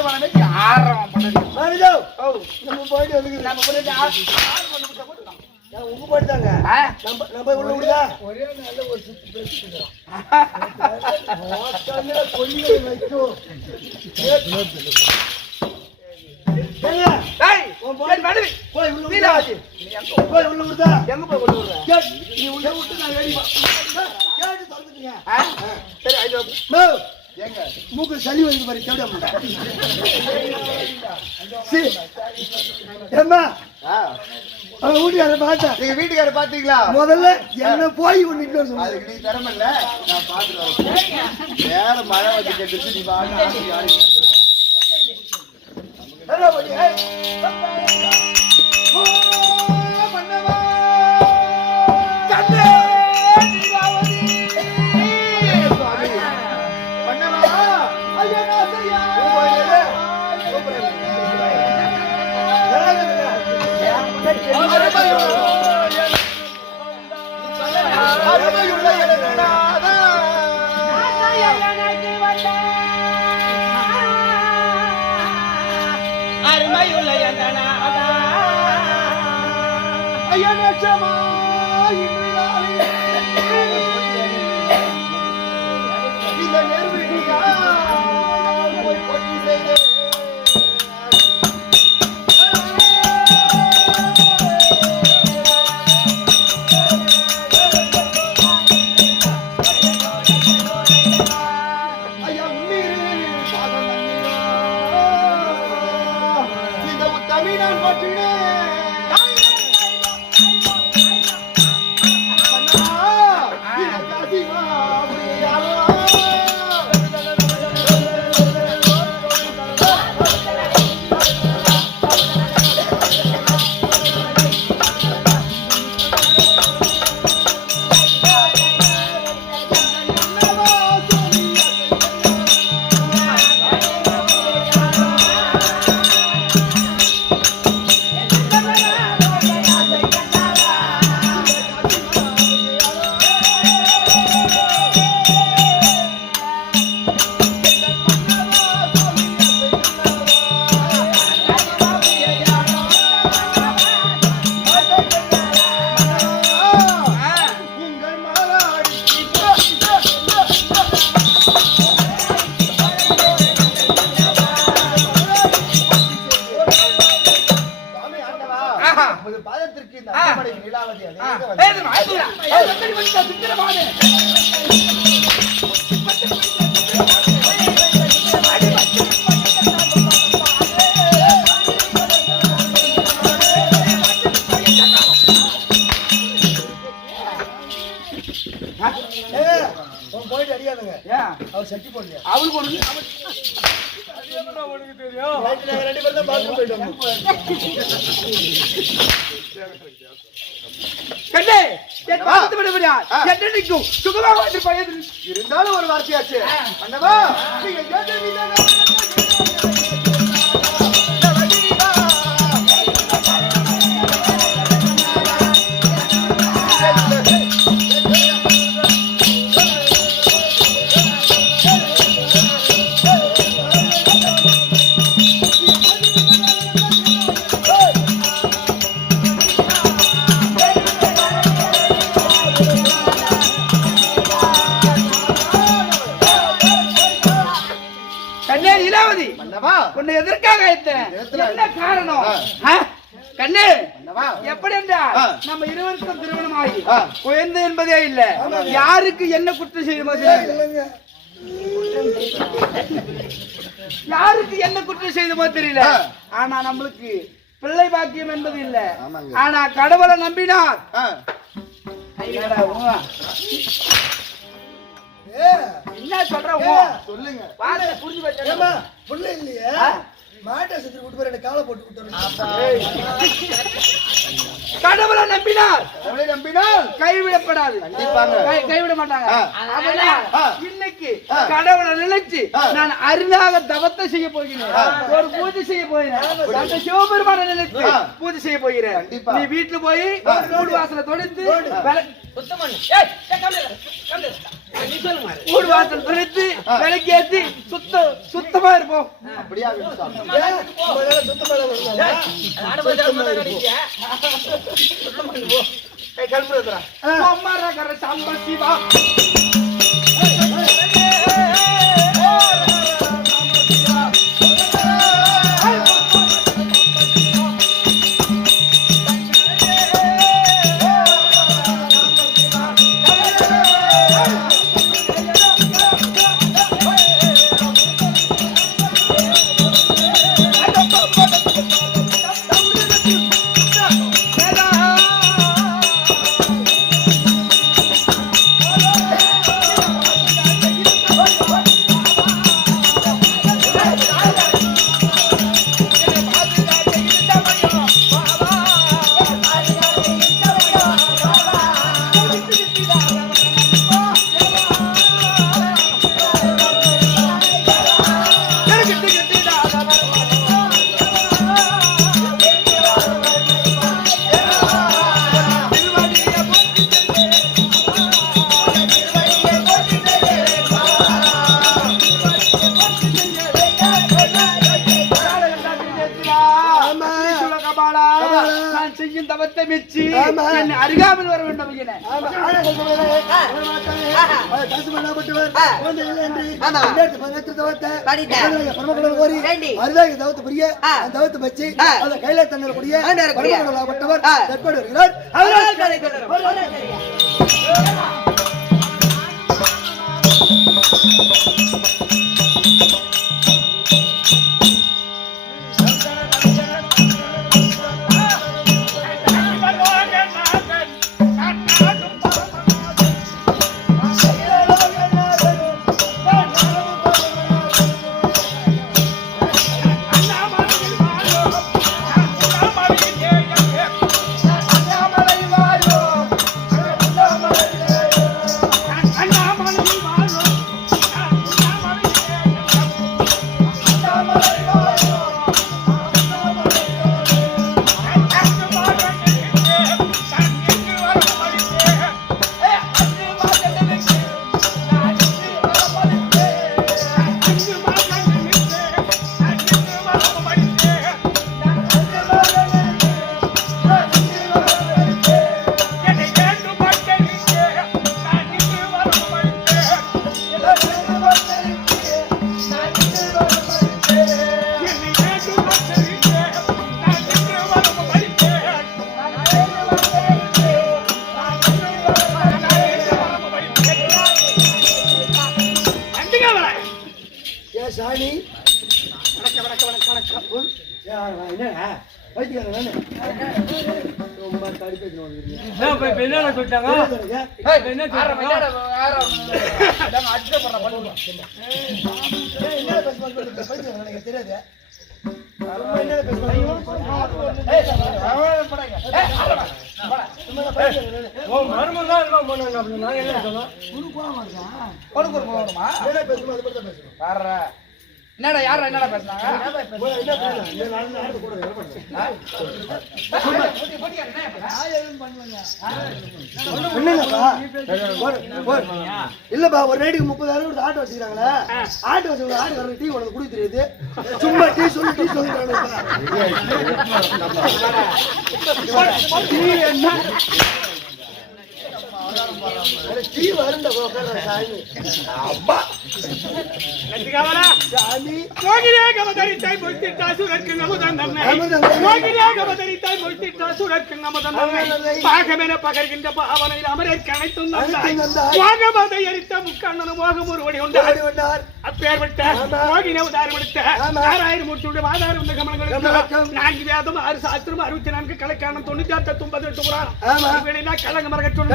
ஆறு மணி வச்சு ஆறாம் பண்ணு நம்ம போயிட்டு வந்து நம்ம போயிட்டு ஆறு உங்க போயிட்டாங்க நம்ம உள்ள விடுதா ஒரே நல்ல ஒரு சுத்தி பேசிட்டு கொல்லி வைக்கும் போய் உள்ள விடுதா எங்க போய் உள்ள விடுற நீ உள்ள விட்டு நான் வேடி கேட்டு திறந்துட்டீங்க சரி ஐயோ எங்க மூக்கு சளி வந்து பாரு கேட மாட்டேன் ஏம்மா வீட்டுக்கார பார்த்தா நீங்க வீட்டுக்கார பாத்தீங்களா முதல்ல என்ன போய் ஒண்ணு சொன்ன அதுக்கு நீ திறமை இல்ல நான் பாத்துட்டு வேற மழை வந்து கேட்டுச்சு நீ பாட்டு போயிட்டு அடியாதுங்க அவர் சட்டி போடலையா அவளுக்கு ஒண்ணு தெரியும் ரெண்டு பேரும் தான் பாத்ரூம் போயிட்டு வந்தோம் கண்ணே இருந்தாலும் ஒரு வார்த்தையாச்சு அண்ணவா உன்னை எதற்காக என்ன காரணம் கண்ணு எப்படி என்றால் நம்ம இருவருக்கும் திருமணமாகி குழந்தை என்பதே இல்ல யாருக்கு என்ன குற்றம் செய்யும்போது யாருக்கு என்ன குற்றம் செய்யுமோ தெரியல ஆனா நம்மளுக்கு பிள்ளை பாக்கியம் என்பது இல்ல ஆனா கடவுளை நம்பினார் என்ன சொல்றோம் சொல்லுங்க புரிஞ்சு வச்சா புள்ள இல்லையே மாட்டை செத்து விட்டு போய் காலை போட்டு விட்டு கடவுளை நம்பினார் கைவிடப்படாது கைவிட மாட்டாங்க இன்னைக்கு கடவுளை நினைச்சு நான் அருமையாக தவத்தை செய்ய போகிறேன் ஒரு பூஜை செய்ய போகிறேன் சிவபெருமான நினைச்சு பூஜை செய்ய போகிறேன் நீ வீட்டுல போய் மூடு வாசலை தொடுத்து வீடு வாசல் பிரித்து விளக்கேத்தி சுத்தமா இருப்போம். அப்படியா சாமி? அம்மா ரகர சாம்ப சிவா தவத்தை மெச்சி என்னை அருகாமல் வர வேண்டும். கையில தண்ணக்கூடிய சாணி ரொம்ப தெரியாது. என்னடா யாரா என்னடா பேசுறாங்க? இல்லப்பா ஒரு நைட்டுக்கு 30,000 ஆட்டோ வச்சுக்கிறாங்களே, ஆட்டோ வச்சு ஆடு வர டீ உனக்கு குடி தெரியுது, சும்மா டீ சொல்லி டீ வருண்ட பகர்கின்ற பாவனை அமரேற்க அனைத்தும் முக்கண்ணனும் மோகம் ஒருவடி உண்டார். அப்பேற்பட்ட மோகின உதாரணத்த 6000 வாதாரம் உள்ள கமலங்களுக்கு 4 வேதம் 6 சாஸ்திரம் 64 கலக்கானம் 98 98 புராணம் கலங்க மரக சொன்ன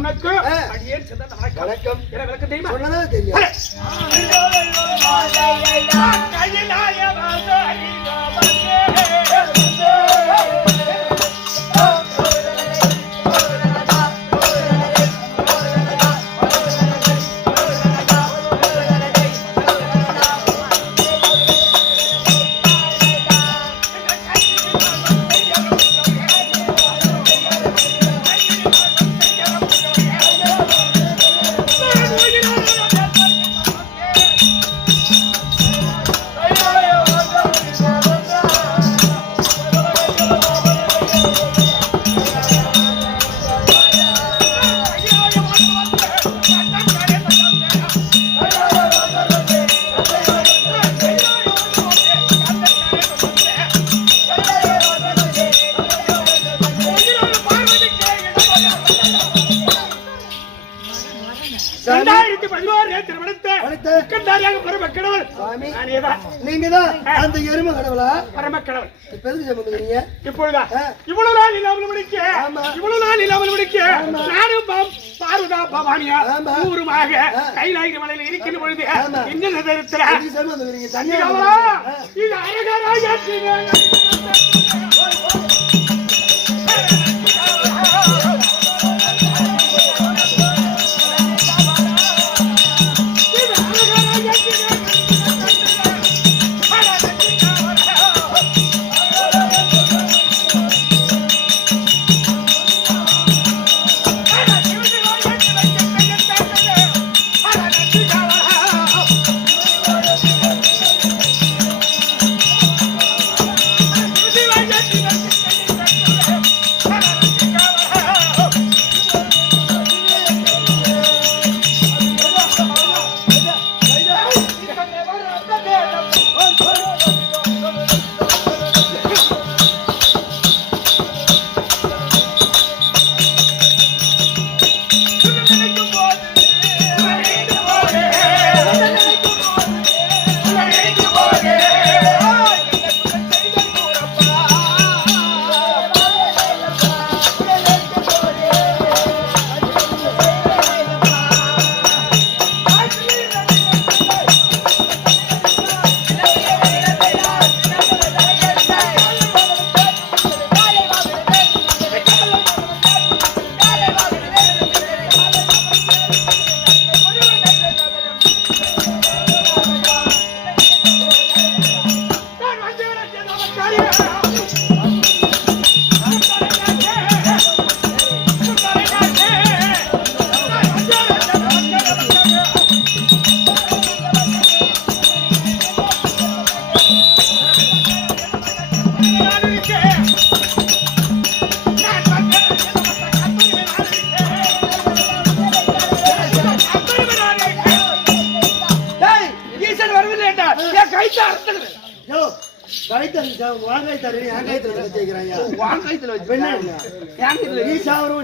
உனக்கு அடியேன் சிறந்த வணக்கம். விளக்கம் தெரியுமா? சொன்னதே தெரியும். எனக்கு 11 திருமணத்தை கண்டாரியாக பரமக்கடவுள் சாமி நானேதான். நீங்கதான் அந்த எருமை கடவுளா? பரமக்கடவுள் இப்ப எதுக்கு சம்பந்தீங்க? இப்பொழுதா இவ்வளவு நாள் இல்லாமல் முடிக்க நானும் பார்வதா பவானியா ஊருமாக கைலாய மலையில் இருக்கின்ற பொழுது என்ன இது அழகாராக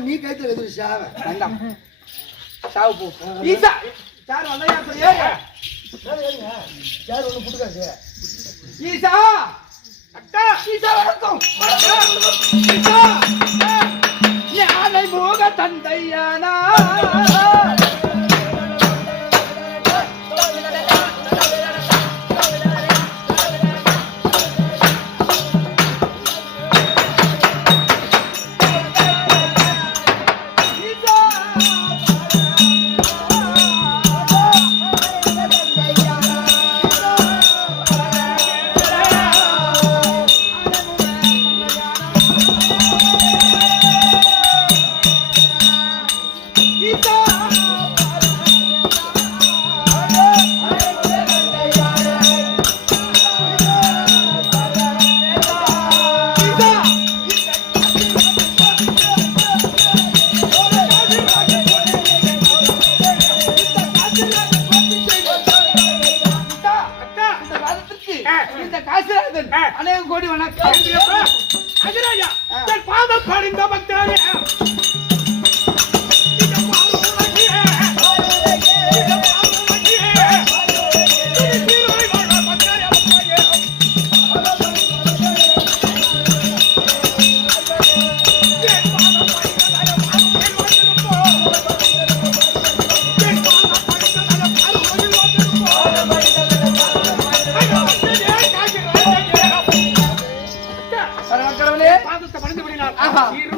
நீ கைத்துல சாவ சாவு போ ஈசா சார் வந்தா சொல்லியே சார் ஒண்ணு புடுகாது ஈசா அக்கா ஈசா வணக்கம் ஈசா யானை மோக தந்தையானா அநேக கோடி வணக்கம் அஜராஜா பாதம் படிந்த பக்தரே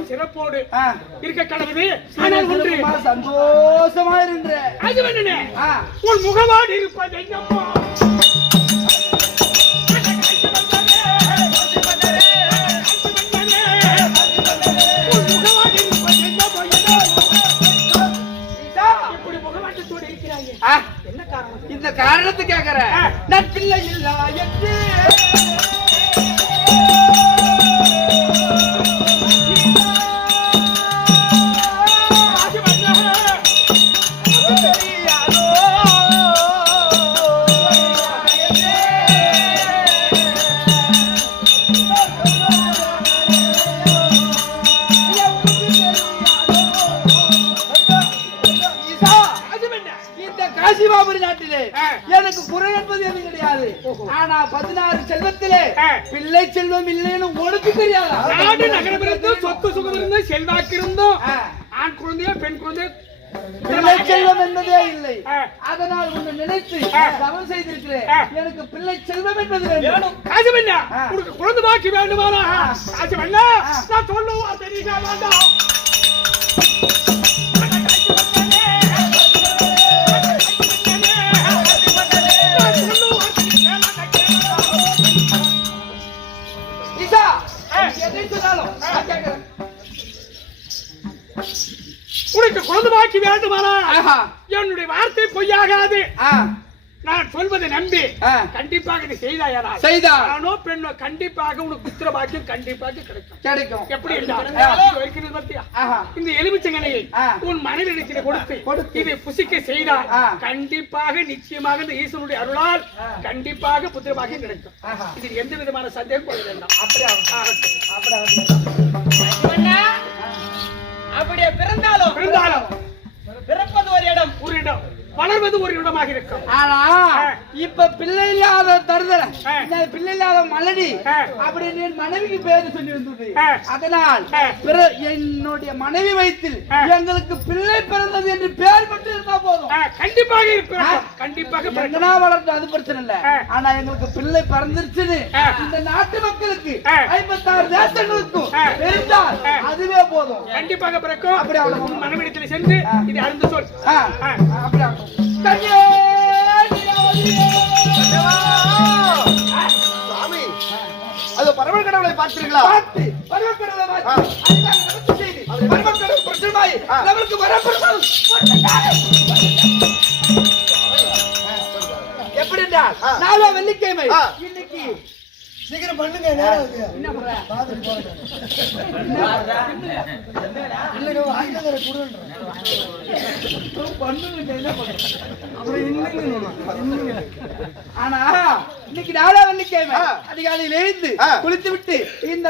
சிறப்போடு இருக்க கடவுளே ஆனால் ஒன்று சந்தோஷமா இருந்த அது வேணே உன் முகவாடு இருப்பது என்னப்பா என்ன காரணம் இந்த காரணத்தை கேட்கிற நட்பில்லை இல்லா என்று காசிமாபுரி நாட்டிலே எனக்கு குறை என்பது எதுவும் கிடையாது. ஆனா 16 செல்வத்திலே பிள்ளை செல்வம் இல்லைன்னு உனக்கு தெரியாதா? நாடு நகரம் இருந்தும் சொத்து சுகம் இருந்தும் செல்வாக்கு இருந்தும் ஆண் குழந்தையோ பெண் குழந்தையோ பிள்ளை செல்வம் என்பதே இல்லை. அதனால் உன்னை நினைத்து தவறு செய்திருக்கிறேன். எனக்கு பிள்ளை செல்வம் என்பது வேண்டும். காசிமண்ணா உனக்கு குழந்தை பாக்கி வேண்டுமானா? காசிமண்ணா நான் சொல்லுவா தெரியுமா வேண்டாம். ஈசா எதை சொன்னாலும் உனக்கு குழந்தை பாக்கி வேண்டுமானா என்னுடைய வார்த்தை பொய்யாகாது. நான் சொல்வதை நம்பி கண்டிப்பாக நீ செய்தாயாரா? ஆணோ பெண்ணோ கண்டிப்பாக உனக்கு புத்திர பாக்கியம் கண்டிப்பாக கிடைக்கும். எப்படி இந்த எலுமிச்சங்கனையை உன் மனைவிடத்தில் கொடுத்து இதை புசிக்க செய்தால் கண்டிப்பாக நிச்சயமாக இந்த ஈஸ்வரனுடைய அருளால் கண்டிப்பாக புத்திர பாக்கியம் கிடைக்கும். இது எந்த விதமான சந்தேகம் கொள்ள வேண்டாம். அப்படியே பிறந்தாலும் பிறப்பது ஒரு இடம், வளர்வது ஒரு இடமாக இருக்கும். ஆனா இப்ப பிள்ளை இல்லாத தருதல பிள்ளை இல்லாத மலடி அப்படி என் மனைவிக்கு பேரு சொல்லி வந்தது. அதனால் என்னுடைய மனைவி வயிற்றில் எங்களுக்கு பிள்ளை பிறந்தது என்று பேர் மட்டும் இருந்தா போதும். கண்டிப்பாக இருக்கும். கண்டிப்பாக வளர்ந்து அது பிரச்சனை இல்ல. ஆனா எங்களுக்கு பிள்ளை பிறந்துருச்சுன்னு இந்த நாட்டு மக்களுக்கு 56 தேசங்களுக்கும் தெரிந்தால் அதுவே போதும். கண்டிப்பாக பிறக்கும். அப்படி அவளை மனைவிடத்தில் சென்று இதை அறிந்து சொல். அப்படி சாமி அது பரவல் கடவுளை பார்த்தீர்களா? பரவல் கடவுளை பரவல் பிரச்சனை நம்மளுக்கு வரப்படும். எப்படி என்றால் நாளா வெள்ளிக்கிழமை இன்னைக்கு சீக்கிரம் பண்ணுங்க. என்ன பண்ற? பாத்துட்டு போறேன். இல்லங்க ஆயிரங்கற குடுறேன். பண்ணுங்க என்ன பண்ற? அப்புறம் இன்னங்க. ஆனா இன்னைக்கு நாளா வெள்ளிக்கிழமை அதிகாலையில் எழுந்து குளித்து விட்டு இந்த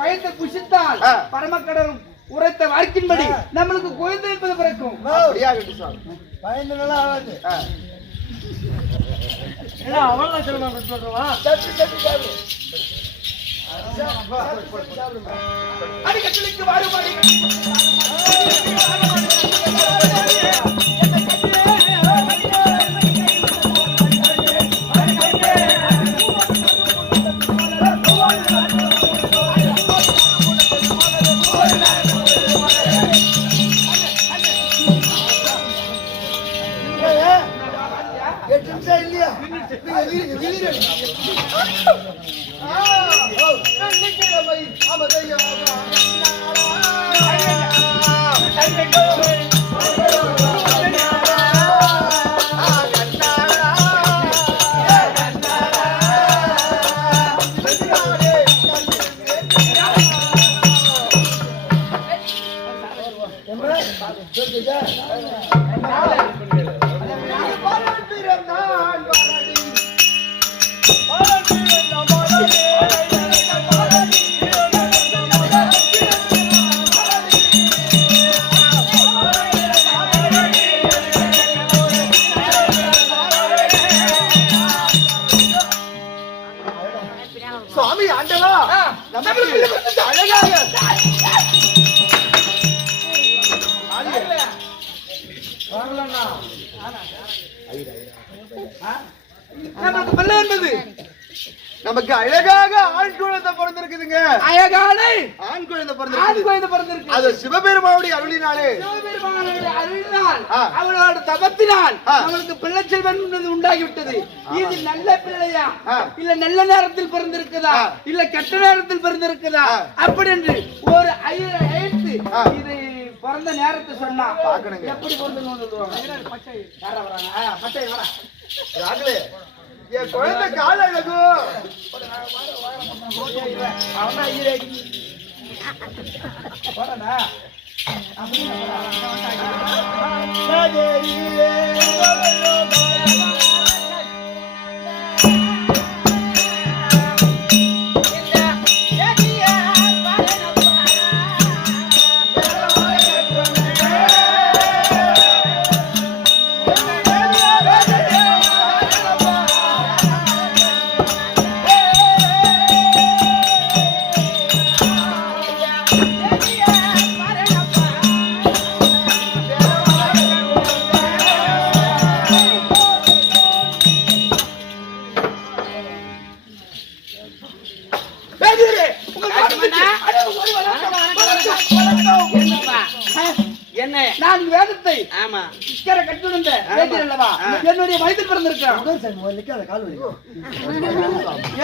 பயத்தை புசித்தால் பரமக்கடவுள் உரைத்த வாக்கின்படி நம்மளுக்கு குழந்தை என்பது பிறக்கும். அப்படியே ஆகட்டும் சாமி. பயந்தனால ஆகாது. அவன் சொல்லுவாங்க சொல்றவா அடிக்கட்டுக்கு வாருமாடி இல்லையா சுவாமி ஆண்டவா நமக்கு அழகாக நமக்கு பிள்ளை என்பது நமக்கு அழகாக ஆண் குழந்தை பிறந்திருக்குதுங்க. அழகான ஆண் குழந்தை பிறந்திருக்கு. அது அது சிவபெருமானுடைய அருளினாலே அருளினால் அவளோட தபத்தினால் நம்மளுக்கு பிள்ளை செல்வன் உண்டாகிவிட்டது. இது நல்ல பிள்ளையா இல்ல நல்ல நேரத்தில் பிறந்திருக்குதா இல்ல கெட்ட நேரத்தில் பிறந்திருக்குதா அப்படி என்று ஒரு ஐந்து இது பிறந்த நேரத்தை சொன்னா பாக்கணுங்க. எப்படி பிறந்து பச்சை யாரா வராங்க? பச்சை வரா ராகலே என் குழந்தை கால அழகு அவனா போறா Yeah. ஆமா இக்கரை கட்டுண்ட வேண்டியது அல்லவா என்னுடைய வயிற்றில் பிறந்திருக்கிறான்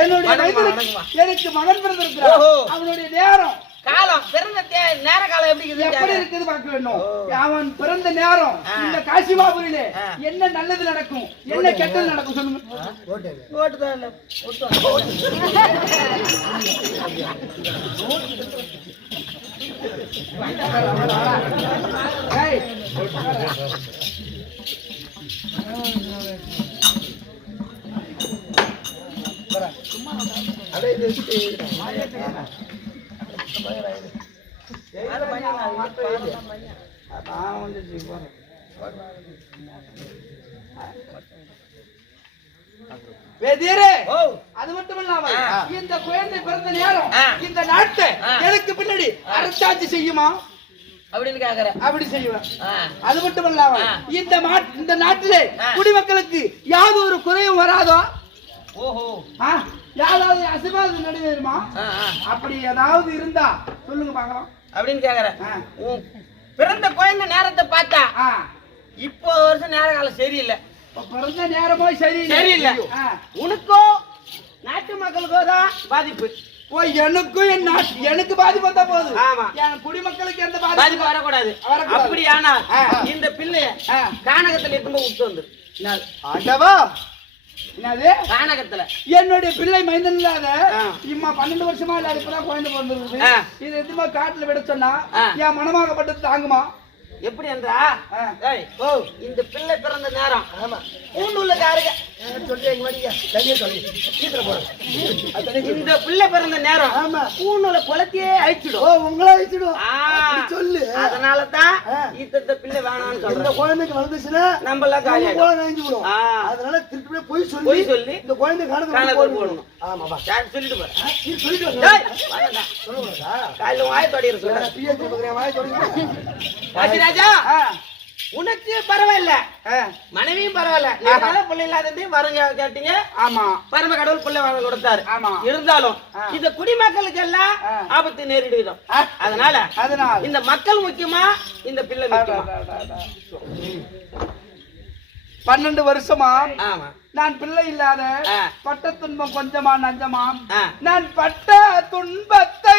என்னுடைய வயிற்றில் எனக்கு மகன் பிறந்திருக்கிறான் அவனுடைய நேரம் காலம் பிறந்த நேர காலம் எப்படி இருக்குது பார்க்க வேண்டும் அவன் பிறந்த நேரம் இந்த காசிமாபுரியிலே என்ன நல்லது நடக்கும் என்ன கெட்டது நடக்கும் சொல்லுங்க ஓட்டுதான் இல்ல அது மட்டுமல்லாமல் இந்த குழந்தை பிறந்த நேரம் இந்த நாட்டை எனக்கு பின்னாடி அரசாட்சி செய்யுமா அப்படின்னு கேக்குற அப்படி செய்வேன் அது மட்டுமல்லாமல் இந்த நாட்டிலே குடிமக்களுக்கு யாவது ஒரு குறையும் வராதோ ஓஹோ யாராவது அசைவாதம் நடைபெறுமா அப்படி ஏதாவது இருந்தா சொல்லுங்க பாக்கலாம் அப்படின்னு கேக்குறேன் பிறந்த குழந்தை நேரத்தை பார்த்தா இப்போ வருஷம் நேர காலம் சரியில்லை பிறந்த நேரமோ சரியில்லை உனக்கோ நாட்டு மக்களுக்கோ தான் பாதிப்பு எனக்கும் எனக்கு பாதிப்பு வந்தா போதும் ஆமா என் குடிமக்களுக்கு எந்த பாதிப்பு வரக்கூடாது அப்படி ஆனா இந்த பிள்ளைய கானகத்துல இருக்கும்போது விட்டு வந்து ஆண்டவா என்னது கானகத்துல என்னுடைய பிள்ளை மைந்தன் இல்லாத இம்மா 12 வருஷமா இல்லாத இப்பதான் குழந்தை பிறந்திருக்கு இது எதுமா காட்டுல விட சொன்னா என் மனமாகப்பட்டது தாங்குமா எப்படி என்றா இந்த பிள்ளை பிறந்த நேரம் பூண்டுள்ள காருங்க இந்த பிள்ளை பிறந்த நேரம் பூண்டுல குளத்தையே அழிச்சிடும் உங்களை அழிச்சிடும் சொல்லு அதனாலதான் இந்த பிள்ளை வேணாம்னு சொல்ற குழந்தைக்கு வளர்ந்துச்சுன்னா நம்ம எல்லாம் காலியாகும் அதனால திருப்பி போய் சொல்லி இந்த குழந்தை காணத்துல போடணும் ஆமாப்பா சொல்லிட்டு போறேன் காலையில வாயத்தோடி ராஜா உனக்கு பரவாயில்ல மனைவியும் பரவாயில்ல பிள்ளை இல்லாதது வரங்க கேட்டீங்க ஆமா பரம கடவுள் பிள்ளை வாங்க கொடுத்தாரு ஆமா இருந்தாலும் இந்த குடிமக்களுக்கு எல்லாம் ஆபத்து நேரிடுகிறோம் அதனால இந்த மக்கள் முக்கியமா இந்த பிள்ளை முக்கியமா 12 வருஷமா ஆமா நான் பிள்ளை இல்லாத பட்ட துன்பம் கொஞ்சமா நஞ்சமா நான் பட்ட துன்பத்தை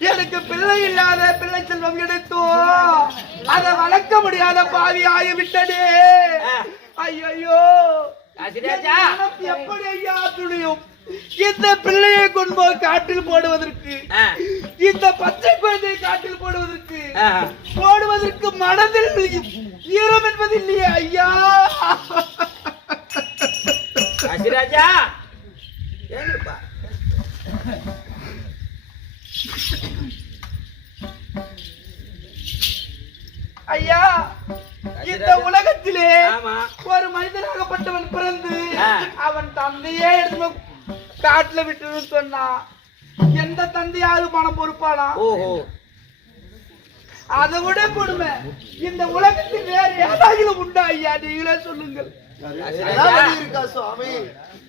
எனக்கு பிள்ளை இல்லாத பிள்ளை செல்வம் கிடைத்தோ அதை வளர்க்க முடியாத பாவி ஆகிவிட்டதே ஐயோ எப்படி ஐயா துணியும் இந்த பிள்ளையை கொண்டு போய் காட்டில் போடுவதற்கு இந்த பச்சை குழந்தையை காட்டில் போடுவதற்கு மனதில் ஈரம் என்பது இல்லையே ஐயா ராஜா ஏங்கப்பா ஐயா இந்த உலகத்திலே ஒரு மனிதனாகப்பட்டவன் பிறந்து அவன் தந்தையே எடுத்து காட்டுல விட்டு சொன்னா எந்த தந்தையாவது பணம் பொறுப்பானா அதை விட கொடுமை இந்த உலகத்தில் வேற ஏதாவது உண்டா ஐயா நீங்களே சொல்லுங்கள்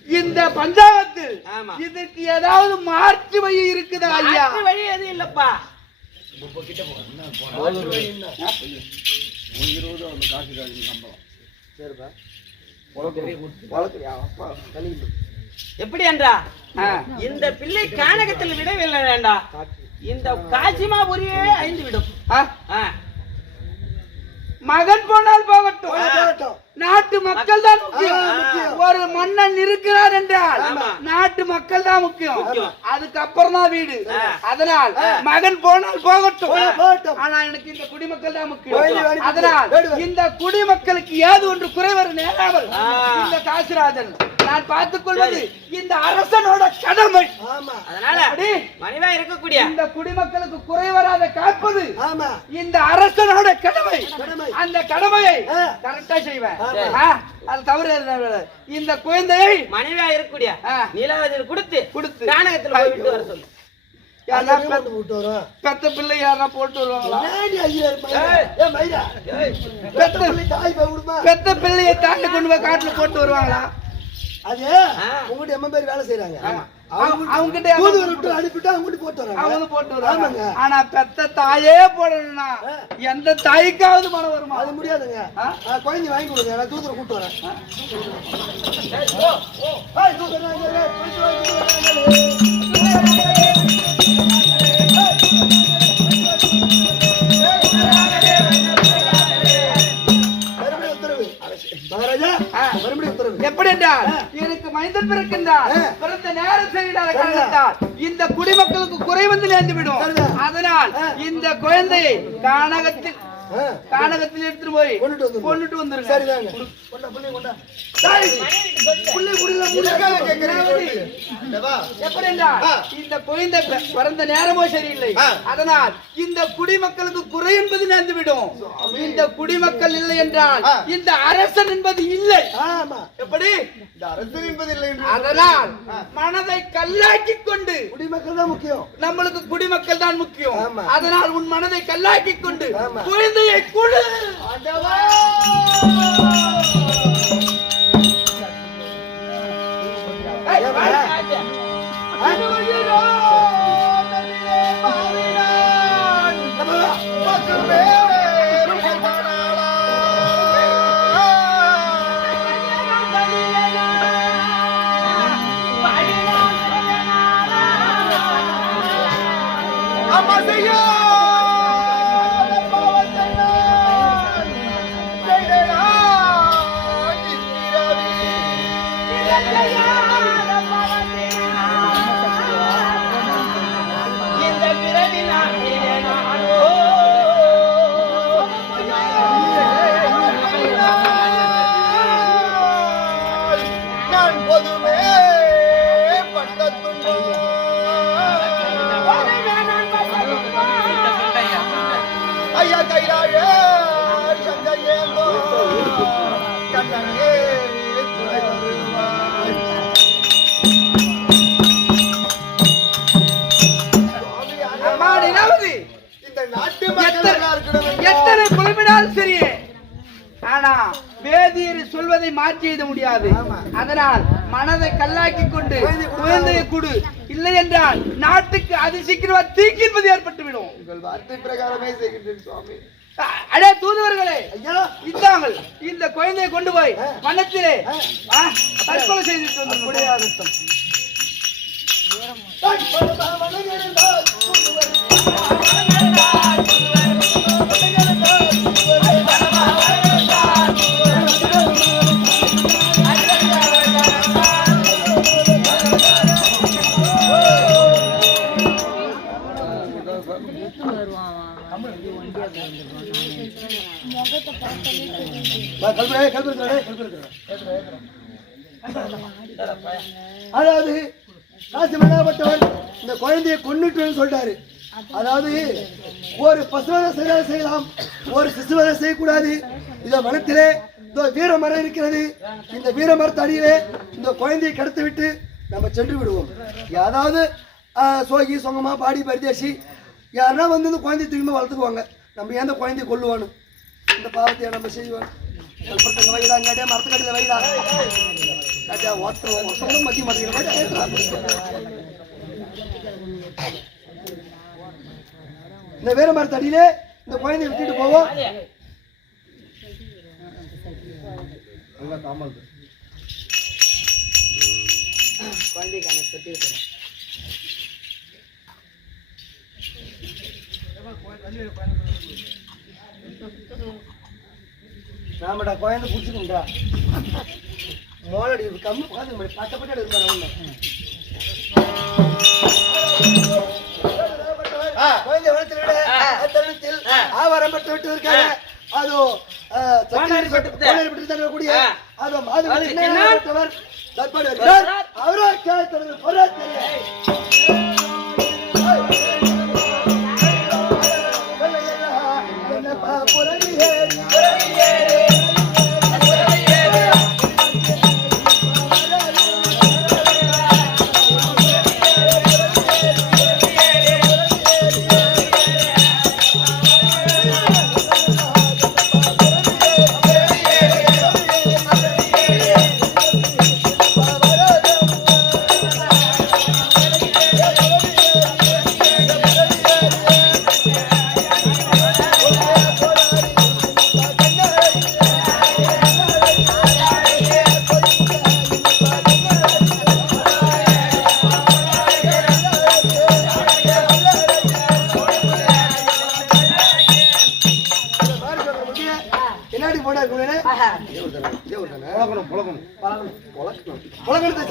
இந்த பஞ்சாங்கத்தில் இதற்கு ஏதாவது மாற்று வழி இருக்குதா ஐயா வழி எதுவும் இல்லப்பா எப்படி என்றா இந்த பிள்ளை கானகத்தில் விடவில்லை வேண்டாம், இந்த காசிமாபுரியே அழிந்து விடும். மகன் போனால் போகட்டும், நாட்டு மக்கள் தான் முக்கியம். ஒரு மன்னன் இருக்கிறார் என்றால் நாட்டு மக்கள் தான் முக்கியம், அதுக்கப்புறம் தான் வீடு. அதனால் மகன் போனால் போகட்டும், ஆனா எனக்கு இந்த குடிமக்கள் தான் முக்கியம். அதனால் இந்த குடிமக்களுக்கு ஏது ஒன்று குறைவர் நேராமல் இந்த காசிராஜன் நான் பார்த்துக் கொள்வது இந்த அரசனோட கடமை. அதனால மனைவா இருக்கக்கூடிய இந்த குடிமக்களுக்கு குறைவராத காப்பது இந்த அரசனோட கடமை. அந்த கடமையை கரெக்டா செய்வேன். அது தவறு. இந்த குழந்தையை மனைவியா இருக்கக்கூடிய நீலாவதியில் கொடுத்து கானகத்தில் விட்டு வர சொல்லு. பெத்த பிள்ளை யாரா போட்டு வருவாங்களா? பெத்த பிள்ளையை தாண்டி கொண்டு போய் காட்டுல போட்டு வருவாங்களா? அது உங்ககிட்ட எம்ம பேர் வேலை செய்யறாங்க, அவங்க கிட்ட அனுப்பிட்டு அவங்க போட்டு வராங்க. ஆனா பெத்த தாயே போடணும்னா எந்த தாய்க்காவது மனம் வருமா? அது முடியாதுங்க. குழந்தை வாங்கி கொடுங்க, நான் தூதரை கூட்டு வரேன். எப்படி என்றால் எனக்கு மைந்தன் பிறக்கின்றார், பிறந்த நேரம் செய்தால் காரணத்தால் இந்த குடிமக்களுக்கு குறை வந்து நேர்ந்து விடும். அதனால் இந்த குழந்தையை கானகத்தில் எடுத்துட்டு போய் கொண்டுட்டு வந்துருங்க. எப்படி என்றால் இந்த குழந்தை பிறந்த நேரமோ சரியில்லை, அதனால் இந்த குடிமக்களுக்கு குறை என்பது நேர்ந்து விடும். இந்த குடிமக்கள் இல்லை என்றால் இந்த அரசன் என்பது இல்லை. எப்படி அரசன் என்பது இல்லை? அதனால் மனதை கல்லாக்கி கொண்டு குடிமக்கள் தான் முக்கியம், நம்மளுக்கு குடிமக்கள் தான் முக்கியம். அதனால் உன் மனதை கல்லாக்கி கொண்டு குழந்தையை கொடு. எத்தனை குழம்பினாலும் சரி, ஆனா வேதியர் சொல்வதை மாற்றி எழுத முடியாது. அதனால் மனதை கல்லாக்கி கொண்டு குழந்தையை கொடு, இல்லை என்றால் நாட்டுக்கு அது சீக்கிரமா தீக்கின்பது ஏற்பட்டுவிடும். உங்கள் வார்த்தை பிரகாரமே செய்கின்றேன் சுவாமி. அடே தூதுவர்களே, இந்தாங்கள் இந்த குழந்தையை கொண்டு போய் வனத்திலே தற்கொலை செய்துட்டு வந்து அதாவது காசிமனாபட்டவர் இந்த குழந்தையை கொன்னுட்டு சொல்றாரு. அதாவது ஒரு பசுவதை செய்யலாம், ஒரு சிசுவதை செய்யக்கூடாது. இந்த மரத்திலே இந்த வீரமரம் இருக்கிறது, இந்த வீரமரத்தடியிலே இந்த குழந்தையை கடத்தி விட்டு நம்ம சென்று விடுவோம். அதாவது சோகி சொங்கமா பாடி பரிதேசி யாருன்னா வந்து இந்த குழந்தைய திரும்ப வளர்த்துக்குவாங்க. நம்ம ஏன் குழந்தைய கொல்லுவானு இந்த பாவத்தையை நம்ம செய்வோம். வைடா இங்காட்டே மரத்துக்கடியில் வைடா ஒருத்தவங்களும் மத்திய மாட்டேங்கிற இந்த வேற மரத்து அடியிலே இந்த குழந்தையை விட்டுட்டு போவோம். நாமடா குழந்தை புடிச்சுக்கின்றா மோளடி கம்மி பாத்து பட்டப்பட்டு எடுப்பாரு குழந்தை வளர்த்து விட தருணத்தில் ஆவாரம் பட்டு விட்டு இருக்காங்க. அதோ கூடிய அதோ மாதவர் தற்பாடு அவரோ கேட்கிறது பொருள்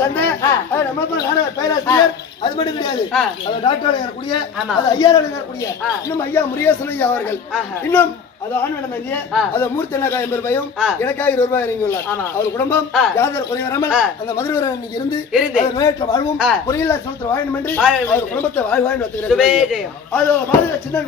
சண்டை நம்ம பேராசிரியர் அது மட்டும் கிடையாது. டாக்டர் இருக்கக்கூடிய ஐயா இருக்கக்கூடிய இன்னும் ஐயா முருகேசன் ஐயா அவர்கள் இன்னும் அது ஆண் நடந்தாங்க. அது மூர்த்தி என்ன 50 ரூபாயும் எனக்காக 20 ரூபாய் இறங்கியுள்ளார். அவர் குடும்பம் யாதொரு குறை வராமல் அந்த மதுரை இருந்து நோயற்ற வாழ்வும் குறையில்லா சமத்தில் வாழணும் என்று அவர் குடும்பத்தை வாழ்வாய் நடத்துகிறார். அது சின்ன